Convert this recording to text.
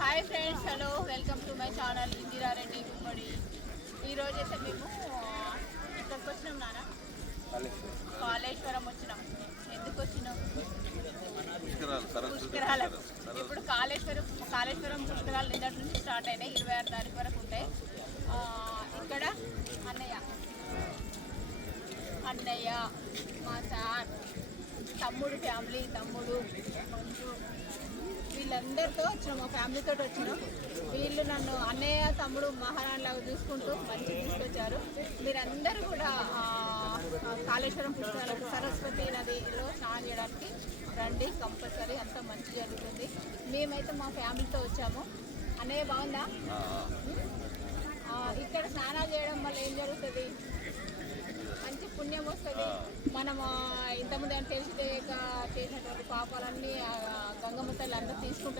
Hi friends, hello, welcome to my channel Indira Reddy Gummadi. ఈరోజు అయితే మేము ఇక్కడికి వచ్చినాం నాన్న, కాళేశ్వరం వచ్చినాం. ఎందుకు వచ్చినాం? పుష్కరాలకు. ఇప్పుడు కాళేశ్వరం పుష్కరాలు నిన్నటి నుంచి స్టార్ట్ అయినాయి, 26 తారీఖు వరకు ఉంటాయి. ఇక్కడ అన్నయ్య మా సార్, తమ్ముడు ఫ్యామిలీ, తమ్ముడు మంజు, వీళ్ళందరితో వచ్చినాం, మా ఫ్యామిలీతో వచ్చినాం. వీళ్ళు నన్ను అన్నయ్య తమ్ముడు మహారాణిలాగా చూసుకుంటూ మంచి తీసుకొచ్చారు. మీరందరూ కూడా కాళేశ్వరం పుష్కరాలకు సరస్వతి నదిలో స్నానం చేయడానికి రండి, కంపల్సరీ అంతా మంచి జరుగుతుంది. మేమైతే మా ఫ్యామిలీతో వచ్చాము. అన్నయ్య బాగుందా? ఇక్కడ స్నానాలు చేయడం వల్ల ఏం జరుగుతుంది? మంచి పుణ్యం వస్తుంది. మనం ఇంతకుముందు తెలిసి చేసినటువంటి పాపాలన్నీ గంగమ్మ తల్లి అంతా తీసుకుంటాం.